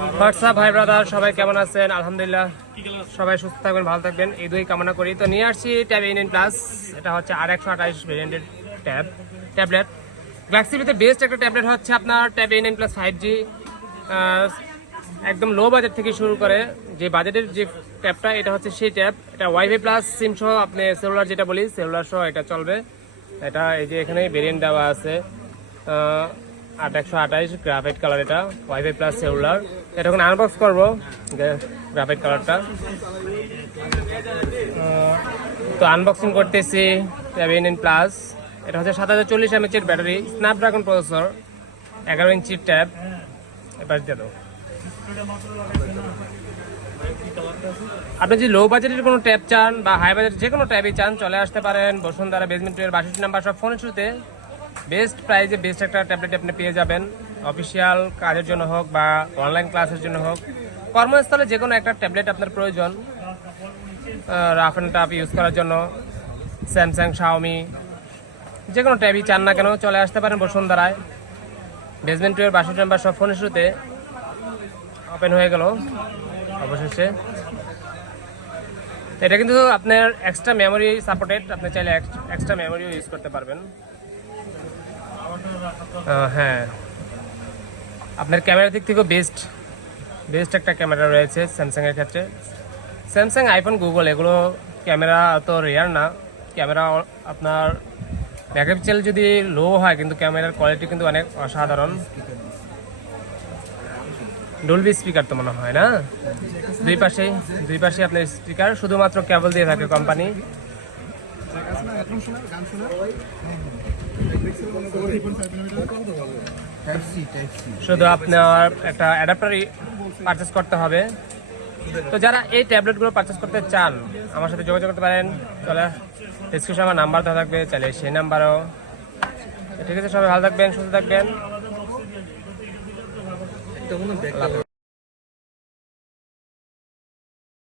WhatsApp, ভাই brother, সবাই কেমন আছেন? আলহামদুলিল্লাহ, সবাই সুস্থ থাকবেন, ভালো থাকবেন। এই দুই কামনা করি। তো নিয়ে আসছি ট্যাব ইন প্লাস এটা হচ্ছে আর একশো আঠাইশ ভেরিয়েন্টের ট্যাব ট্যাবলেট গ্যালাক্সিতে বেস্ট একটা ট্যাবলেট হচ্ছে আপনার tab in plus five G একদম লো বাজেট থেকে শুরু করে যে বাজেটের যে ট্যাবটা এটা হচ্ছে সেই ট্যাব এটা ওয়াইফাই প্লাস সিম সহ আপনি সেলুলার যেটা বলি সেলুলার সহ এটা চলবে। এটা এই যে এখানে ভেরিয়েন্ট দেওয়া আছে। আট, একশো আঠাইশ গ্রাফাইট কালার এটা ওয়াইফাই প্লাস সেলুলার এটা এখন আনবক্স করব গ্রাফাইট কালারটা তো আনবক্সিং করতেছি সেভেন ইন প্লাস এটা হচ্ছে সাত হাজার চল্লিশ এমএচের ব্যাটারি স্ন্যাপড্রাগন প্রসেসর এগারো ইঞ্চির ট্যাব এবার দিয়ে আপনি যদি লো বাজেটের কোনো ট্যাব চান বা হাই বাজেট যে কোনো ট্যাবই চান, চলে আসতে পারেন। বসুন্ধরা বেসমেন্টের বাষট্টি নাম্বার সব ফোনের শুরুতে। বেস্ট প্রাইজে বেস্ট একটা ট্যাবলেট আপনি পেয়ে যাবেন। অফিসিয়াল কাজের জন্য হোক বা অনলাইন ক্লাসের জন্য হোক। কর্মস্থলে যে কোনো একটা ট্যাবলেট আপনার প্রয়োজন। রাফ অ্যান্ড টাফ ইউজ করার জন্য। স্যামসাং শাওমি যে কোনো ট্যাবই চান না কেন, চলে আসতে পারেন বসুন্ধরায়। বেসমেন্ট টুয়ের বাষট্টি নাম্বার সব ফোনের শুরুতে ওপেন হয়ে গেল অবশেষে। এটা কিন্তু আপনার এক্সট্রা মেমোরি সাপোর্টেড আপনি চাইলে এক্সট্রা মেমোরিও ইউজ করতে পারবেন। হ্যাঁ। আপনার ক্যামেরার দিক থেকেও বেস্ট বেস্ট একটা ক্যামেরা রয়েছে স্যামসাংয়ের ক্ষেত্রে। স্যামসাং আইফোন গুগল এগুলো ক্যামেরা অত রেয়ার না। ক্যামেরা আপনার মেগাপিক্সেল যদি লো হয়, কিন্তু ক্যামেরার কোয়ালিটি কিন্তু অনেক অসাধারণ। ডলবি স্পিকার তো মনে হয় না? দুই পাশে দুই পাশে আপনার স্পিকার শুধুমাত্র কেবল দিয়ে থাকে কোম্পানি শুধু আপনার একটা অ্যাডাপ্টারই পারচেস করতে হবে। তো যারা এই ট্যাবলেটগুলো পারচেস করতে চান আমার সাথে যোগাযোগ করতে পারেন। চলে ডিসক্রিপশনে আমার নাম্বার দেওয়া থাকবে চাইলে সেই নাম্বারও ঠিক আছে সবাই ভালো থাকবেন সুস্থ থাকবেন।